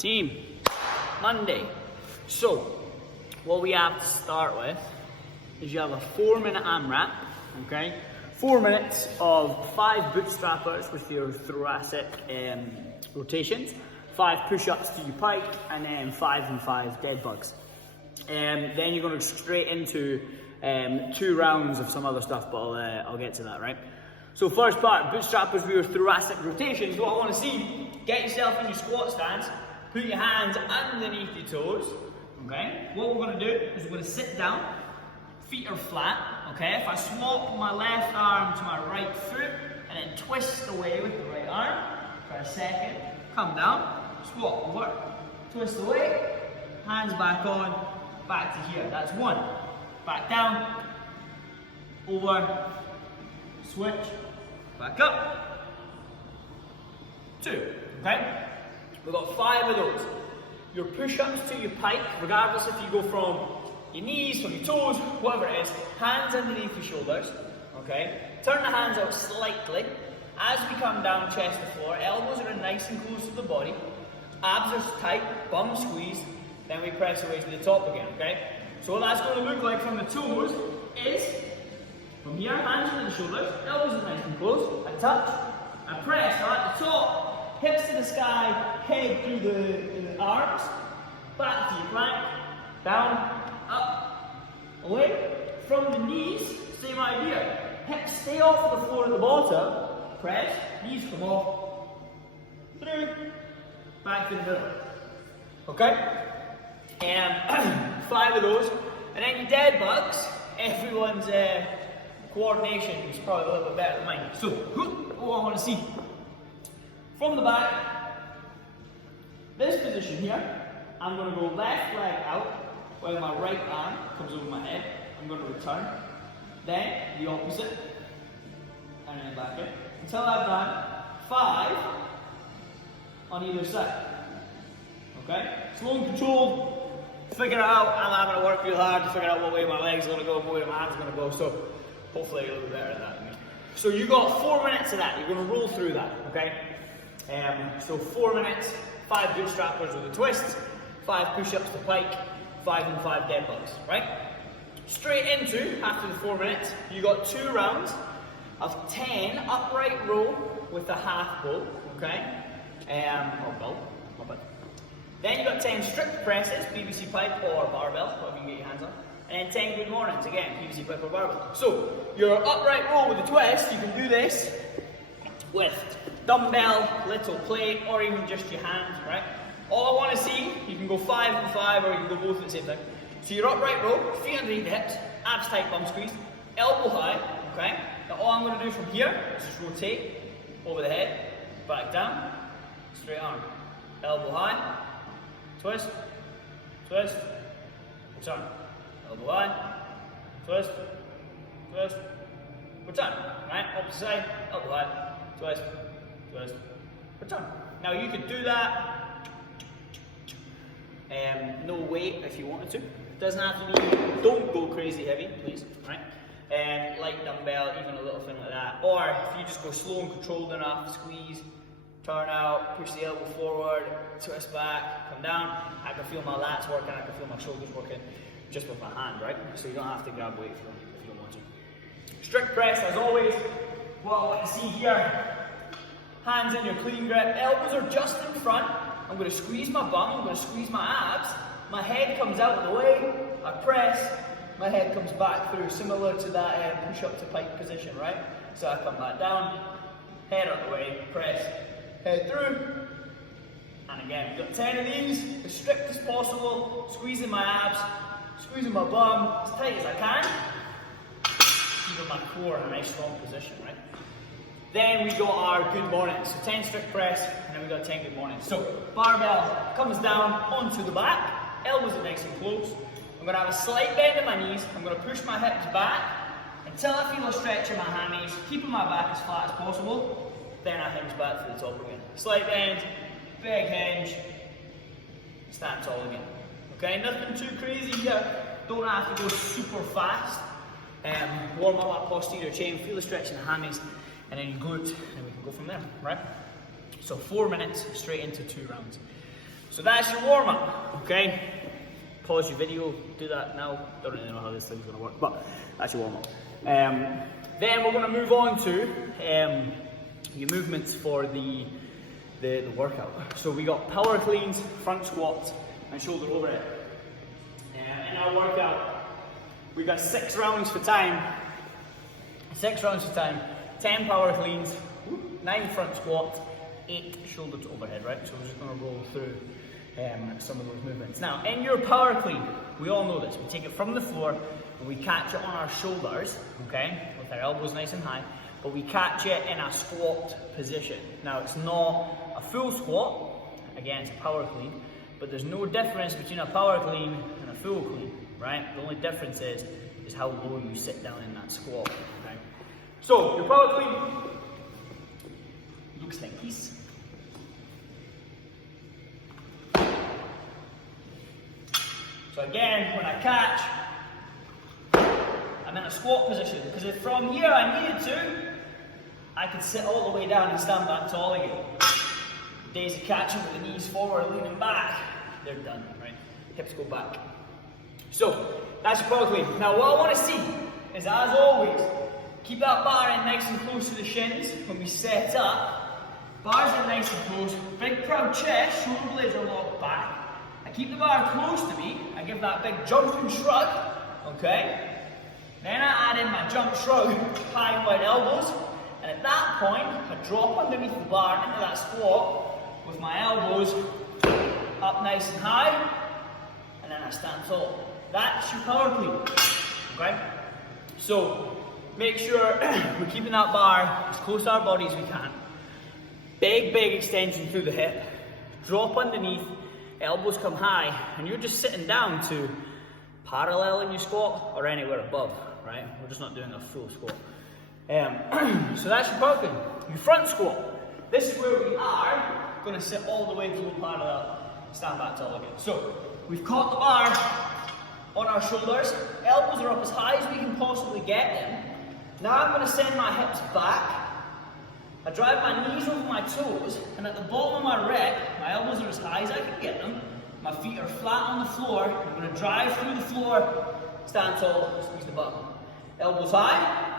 Team, Monday. So, what we have to start with is you have a 4-minute AMRAP, okay? 4 minutes of 5 bootstrappers with your thoracic rotations, 5 push-ups to your pike, and then 5 and 5 dead bugs. Then you're going to straight into 2 rounds of some other stuff, but I'll get to that, right? So first part, bootstrappers with your thoracic rotations. What I want to see, get yourself in your squat stance, put your hands underneath your toes, okay? What we're going to do is we're going to sit down, feet are flat, okay? If I swap my left arm to my right foot and then twist away with the right arm for a second, come down, swap over, twist away, hands back on, back to here. That's 1. Back down, over, switch, back up, 2, okay? We've got 5 of those. Your push-ups to your pike, regardless if you go from your knees, from your toes, whatever it is, hands underneath your shoulders, okay? Turn the hands out slightly. As we come down chest to floor, elbows are nice and close to the body, abs are tight, bum squeeze, then we press away to the top again, okay? So what that's going to look like from the toes is, from here, hands to the shoulders, elbows are nice and close, I touch, I press, so at the top, hips to the sky, head through the arms, back to your plank, down, up, away. From the knees, same idea. Hips stay off the floor at the bottom, press, knees come off, through, back to the middle. Okay? 5 of those. And then your dead bugs, everyone's coordination is probably a little bit better than mine. So, what I want to see. From the back, this position here, I'm going to go left leg out, while my right arm comes over my head. I'm going to return. Then, the opposite, and then back in. Until I've done 5 on either side. Okay? Slow and controlled, figure it out. I'm having to work real hard to figure out what way my leg's going to go, what way my hand's going to go, so hopefully you're a little bit better at that than me. So you got 4 minutes of that. You're going to roll through that, okay? So 4 minutes, 5 bootstrappers with a twist, 5 push-ups to pike, 5 and 5 dead bugs, right? Straight into, after the 4 minutes, you got 2 rounds of 10 upright row with a half bow, okay? Or bow, my bad. Then you got 10 strict presses, PVC pipe or barbell, whatever you can get your hands on. And then 10 good mornings, again, PVC pipe or barbell. So, your upright row with a twist, you can do this with dumbbell, little plate, or even just your hands, right? All I want to see, you can go 5 and 5, or you can go both at the same time. So your upright row, feet underneath the hips, abs tight, bum squeeze, elbow high, okay? Now all I'm going to do from here is just rotate over the head, back down, straight arm, elbow high, twist, twist, return, elbow high, twist, twist, return, right? Opposite side, elbow high, twist, twist, return. Now you could do that no weight if you wanted to. Doesn't have to be, don't go crazy heavy, please, right? Light dumbbell, even a little thing like that. Or if you just go slow and controlled enough, squeeze, turn out, push the elbow forward, twist back, come down. I can feel my lats working, I can feel my shoulders working just with my hand, right? So you don't have to grab weight if you don't want to. Strict press, as always. What I want to see here, hands in your clean grip, elbows are just in front. I'm going to squeeze my bum, I'm going to squeeze my abs. My head comes out of the way, I press, my head comes back through, similar to that push-up to pike position, right? So I come back down, head out of the way, press, head through, and again, we've got 10 of these, as strict as possible, squeezing my abs, squeezing my bum, as tight as I can, keeping my core in a nice strong position, right? Then we got our good mornings, so 10 strict press, and then we got 10 good mornings. So, barbell comes down onto the back, elbows are nice and close. I'm going to have a slight bend in my knees, I'm going to push my hips back, until I feel a stretch in my hammies, keeping my back as flat as possible, then I hinge back to the top again. Slight bend, big hinge, stand tall again. Okay, nothing too crazy here, don't have to go super fast. Warm up that posterior chain, feel the stretch in the hammies, and then glute, and we can go from there, right? So 4 minutes straight into 2 rounds. So that's your warm up, okay? Pause your video, do that now. Don't really know how this thing's gonna work, but that's your warm up. Then we're gonna move on to your movements for the workout. So we got power cleans, front squats, and shoulder overhead. In our workout, we got 6 rounds for time. 6 rounds for time. 10 power cleans, 9 front squats, 8 shoulder to overhead, right? So we're just gonna roll through some of those movements. Now, in your power clean, we all know this. We take it from the floor and we catch it on our shoulders, okay? With our elbows nice and high, but we catch it in a squat position. Now, it's not a full squat. Again, it's a power clean, but there's no difference between a power clean and a full clean, right? The only difference is how low you sit down in that squat, right? So, your power clean looks like this. So again, when I catch, I'm in a squat position, because if from here I needed to, I could sit all the way down and stand back tall again. Days of catching with the knees forward, leaning back, they're done, right? Hips go back. So, that's your power clean. Now what I want to see is, as always, keep that bar in nice and close to the shins when we set up. Bars in nice and close, big proud chest, shoulder blades are locked back. I keep the bar close to me, I give that big jump and shrug, okay? Then I add in my jump shrug, high and wide elbows, and at that point, I drop underneath the bar into that squat with my elbows up nice and high, and then I stand tall. That's your power clean, okay? So, make sure we're keeping that bar as close to our body as we can. Big extension through the hip, drop underneath, elbows come high, and you're just sitting down to parallel in your squat or anywhere above, right? We're just not doing a full squat. So that's your power clean. Your front squat. This is where we are going to sit all the way below parallel, stand back tall again. So we've caught the bar on our shoulders, elbows are up as high as we can possibly get them. Now I'm going to send my hips back. I drive my knees over my toes, and at the bottom of my rep, my elbows are as high as I can get them. My feet are flat on the floor. I'm going to drive through the floor, stand tall, squeeze the bottom. Elbows high,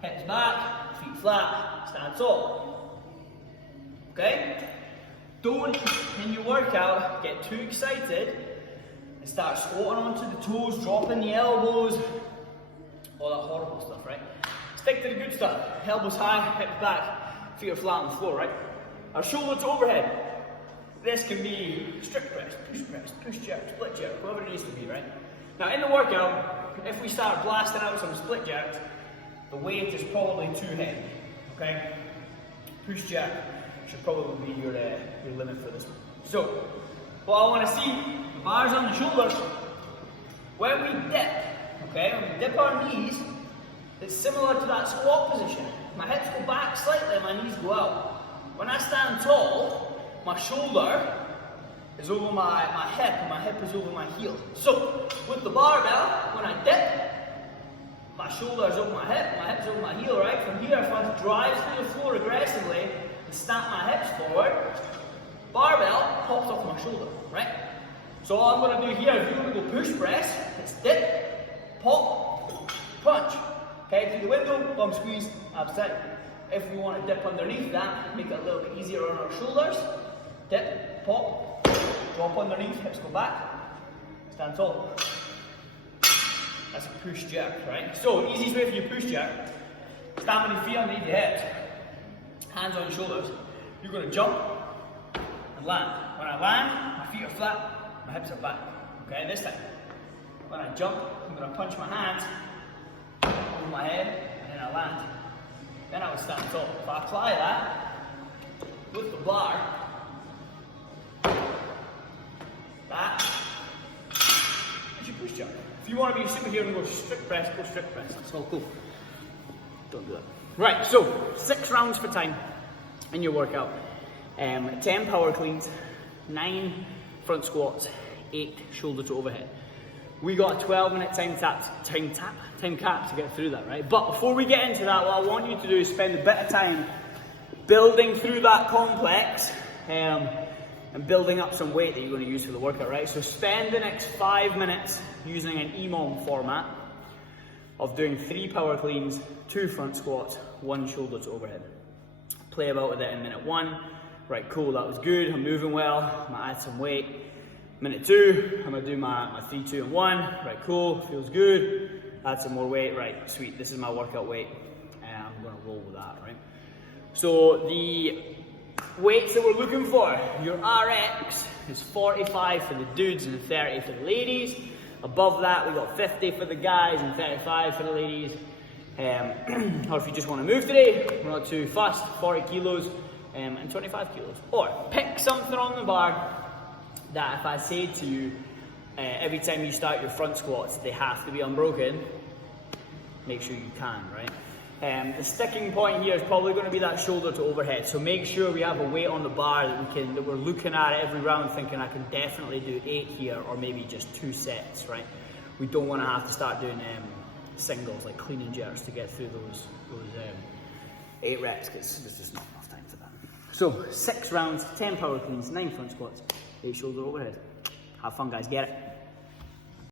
hips back, feet flat, stand tall. Okay? Don't, in your workout, get too excited and start squatting onto the toes, dropping the elbows, all that horrible stuff, right? Stick to the good stuff. Elbows high, hips back, feet are flat on the floor, right? Our shoulder to overhead. This can be strict press, push jerk, split jerk, whatever it needs to be, right? Now in the workout, if we start blasting out some split jerks, the weight is probably too heavy, okay? Push jerk should probably be your limit for this one. So, what I want to see, the bars on the shoulders, when we dip, okay, when we dip our knees, it's similar to that squat position. My hips go back slightly and my knees go out. When I stand tall, my shoulder is over my hip and my hip is over my heel. So, with the barbell, when I dip, my shoulder is over my hip's over my heel, right? From here, if I want to drive through the floor aggressively and stamp my hips forward, barbell pops off my shoulder, right? So all I'm going to do here, if you're going to go push press, it's dip, pop, punch. Head through the window, bum squeeze, abs tight. If we want to dip underneath that, make it a little bit easier on our shoulders. Dip, pop, drop underneath, hips go back, stand tall. That's a push jerk, right? So, easiest way for your push jerk, stamping your feet underneath your hips, hands on your shoulders. You're going to jump and land. When I land, my feet are flat, my hips are back. Okay, this time, when I jump, I'm going to punch my hands over my head, and then I land. Then I would stand tall. If I apply that with the bar, that's your push jerk. If you want to be a superhero and go strict press, go strict press. That's all cool. Don't do that. Right, so 6 rounds for time in your workout. 10 power cleans, 9 front squats, 8 shoulder to overhead. We got a 12-minute time cap to get through that, right? But before we get into that, what I want you to do is spend a bit of time building through that complex. and building up some weight that you're going to use for the workout, right? So spend the next 5 minutes using an EMOM format of doing 3 power cleans, 2 front squats, 1 shoulder to overhead. Play about with it in minute 1. Right, cool, that was good, I'm moving well, I'm gonna add some weight. Minute 2, I'm gonna do my 3, 2, and 1. Right, cool, feels good. Add some more weight, right, sweet, this is my workout weight. And I'm gonna roll with that, right? So the weights that we're looking for, your RX is 45 for the dudes and 30 for the ladies. Above that, we got 50 for the guys and 35 for the ladies. Or if you just want to move today, we're not too fussed, 40 kilos and 25 kilos. Or pick something on the bar that if I say to you, every time you start your front squats, they have to be unbroken, make sure you can, right? The sticking point here is probably going to be that shoulder to overhead. So make sure we have a weight on the bar that we're looking at every round thinking I can definitely do 8 here or maybe just 2 sets, right? We don't want to have to start doing singles like clean and jerks to get through those 8 reps because there's just not enough time for that. So 6 rounds, 10 power cleans, 9 front squats, 8 shoulder overhead. Have fun guys, get it.